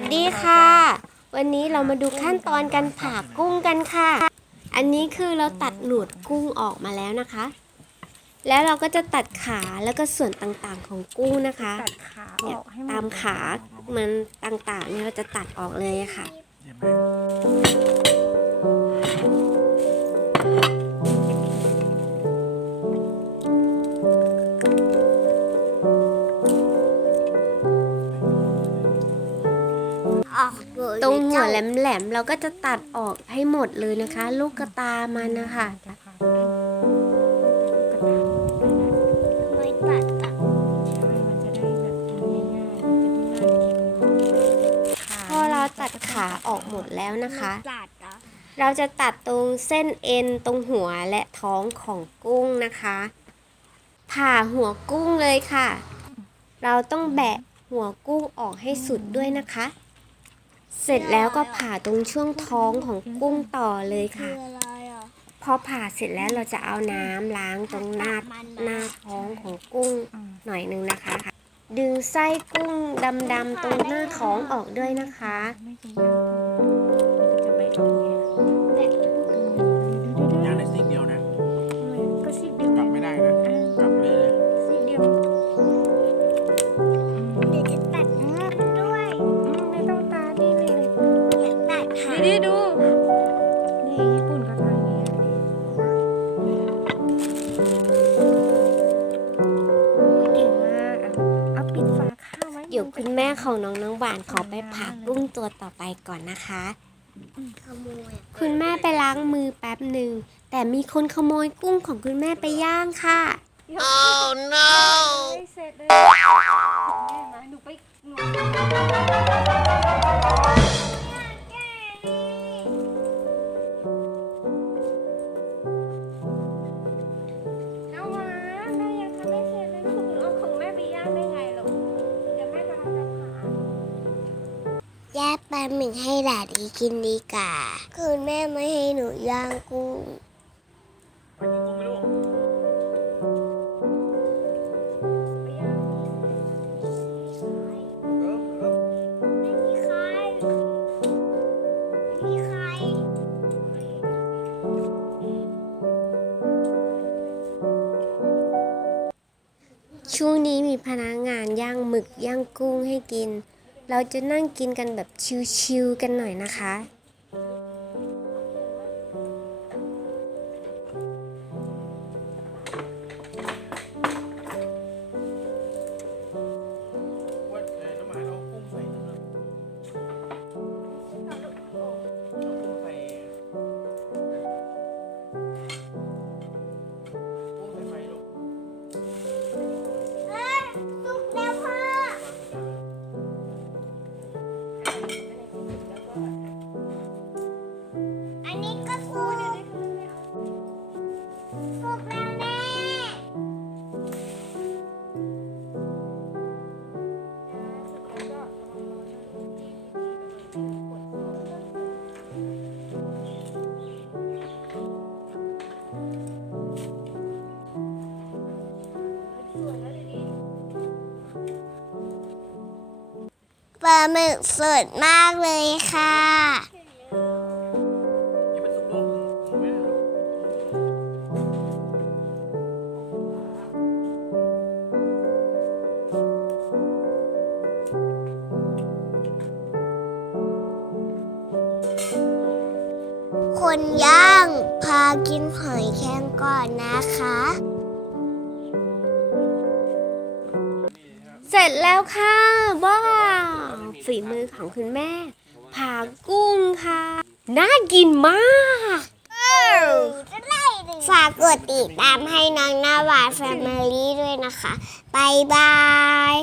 วัสดีค่ะ วันนี้เรามาดูขั้นตอนการผ่ากุ้งกันค่ะ อันนี้คือเราตัดหนวดกุ้งออกมาแล้วนะคะ แล้วเราก็จะตัดขาแล้วก็ส่วนต่างๆของกุ้งนะคะตัดขาอเนี่ยอกให้หมดตามขามันต่างๆเนี่ยเราจะตัดออกเลยอะค่ะ ตรงหัวแหลมๆเราก็จะตัดออกให้หมดเลยนะคะ ลูกกระตามันนะคะจะผ่าไม่ตัดอะใช่มันจะได้แบบทำง่ายๆเป็นที่น่ากินขาพอเราตัดขาออกหมดแล้วนะคะ ตัดอะเราจะตัดตรงเส้นเอ็นตรงหัวและท้องของกุ้งนะคะ ผ่าหัวกุ้งเลยค่ะ เราต้องแบะหัวกุ้งออกให้สุดด้วยนะคะ เสร็จแล้วก็ผ่าตรงช่วงท้องของกุ้งต่อเลยคืค่ะออะไรอะพอผ่าเสร็จแล้วเราจะเอาน้ำล้างตรงหน้าหน้าท้องของกุ้งอืมหน่อยหนึ่งนะคะ ดึงไส้กุ้งดำๆตรงหน้าท้องออกด้วยนะคะ ไม่กินย่างกุ้งก็จะไปเอาเนี่ ดขาดีดีดู นี่ญี่ปุ่นก็ทำอย่างเงี้ยเก่งมากอะเอาปิดฝาข้าวไว้เดี๋ยวคุณแม่ของน้องน้องหวานขอไปผ่ากุ้งตัวต่อไปก่อนนะคะ ขโมยอะคุณแม่ไปล้างมือแป๊บหนึ่ง แต่มีคนขโมยกุ้งของคุณแม่ไปย่างค่ะ oh no ไม่เสร็จเลย ยกปลาหมึกให้ดาดีกินดีกว่าคุณแม่ไม่ให้หนูย่างกุ้งไปกินกุ้งไหมลูกไปย่างเออเออไม่มีใครมีใครช่วงนี้มีพนักงานย่างหมึกย่างกุ้งให้กิน เราจะนั่งกินกันแบบชิวๆกันหน่อยนะคะ ลาหมึกสดมากเลยค่ะ คนย่างพากินหอยแครงก่อนนะคะ เสร็จแล้วค่ะ ว้าวฝีมือของคุณแม่ผ่ากุ้งค่ะ น่ากินมากฝากกดติดตามให้น้องหน้าหวานแฟมิลี่ด้วยนะคะบายบาย